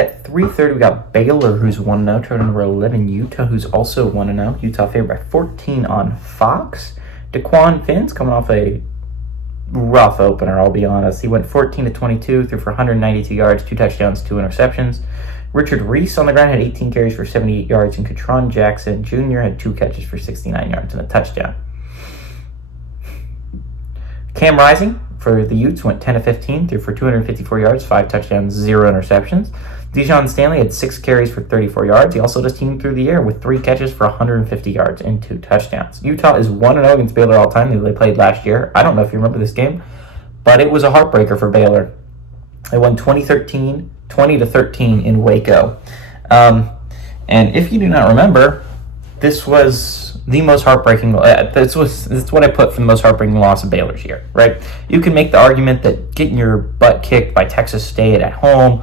At 3:30, we got Baylor, who's 1-0, trailing number 11. Utah, who's also 1-0. Utah favored by 14 on Fox. Daquan Finn's coming off a rough opener, I'll be honest. He went 14-22, threw for 192 yards, 2 touchdowns, 2 interceptions. Richard Reese on the ground had 18 carries for 78 yards, and Katron Jackson Jr. had 2 catches for 69 yards and a touchdown. Cam Rising for the Utes went 10-15, threw for 254 yards, 5 touchdowns, 0 interceptions. Dijon Stanley had 6 carries for 34 yards. He also just teamed through the air with 3 catches for 150 yards and 2 touchdowns. Utah is 1-0 against Baylor all time. They played last year. I don't know if you remember this game, but it was a heartbreaker for Baylor. They won 20-13 in Waco. And if you do not remember, this was the most heartbreaking. This is what I put for the most heartbreaking loss of Baylor's year, right? You can make the argument that getting your butt kicked by Texas State at home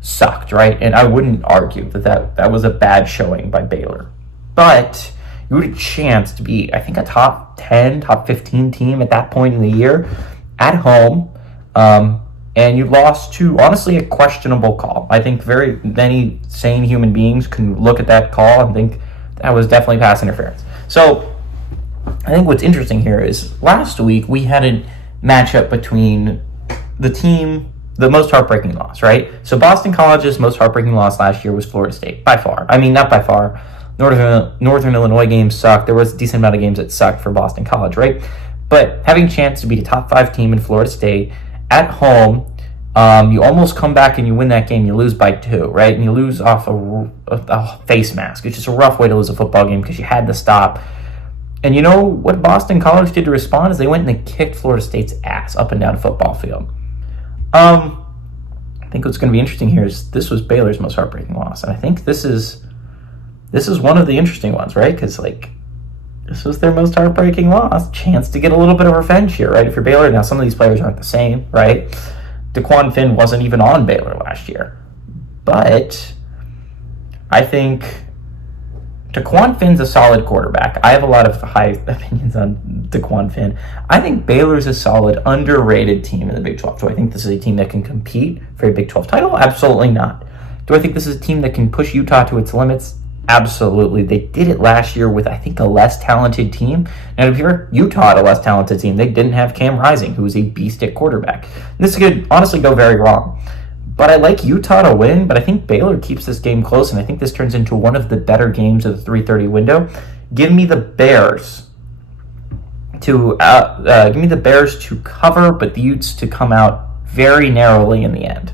sucked, right? And I wouldn't argue that was a bad showing by Baylor. But you had a chance to be, I think, a top 10, top 15 team at that point in the year at home. And you lost to, honestly, a questionable call. I think very many sane human beings can look at that call and think that was definitely pass interference. So I think what's interesting here is last week we had a matchup between the most heartbreaking loss, right? So Boston College's most heartbreaking loss last year was Florida State, by far. I mean, not by far. Northern Illinois games sucked. There was a decent amount of games that sucked for Boston College, right? But having a chance to beat a top 5 team in Florida State at home, you almost come back and you win that game. You lose by 2, right? And you lose off a face mask. It's just a rough way to lose a football game because you had to stop. And you know what Boston College did to respond is they went and they kicked Florida State's ass up and down a football field. I think what's going to be interesting here is this was Baylor's most heartbreaking loss, and I think this is one of the interesting ones, right? Because this was their most heartbreaking loss, chance to get a little bit of revenge here, right? If you're Baylor, now some of these players aren't the same, right? Daquan Finn wasn't even on Baylor last year, but I think Daquan Finn's a solid quarterback. I have a lot of high opinions on Daquan Finn. I think Baylor's a solid, underrated team in the Big 12. Do I think this is a team that can compete for a Big 12 title? Absolutely not. Do I think this is a team that can push Utah to its limits? Absolutely. They did it last year with, I think, a less talented team. Now, if you're Utah had a less talented team, they didn't have Cam Rising, who was a beast at quarterback. This could honestly go very wrong. But I like Utah to win, but I think Baylor keeps this game close, and I think this turns into one of the better games of the 3:30 window. Give me the Bears to cover, but the Utes to come out very narrowly in the end.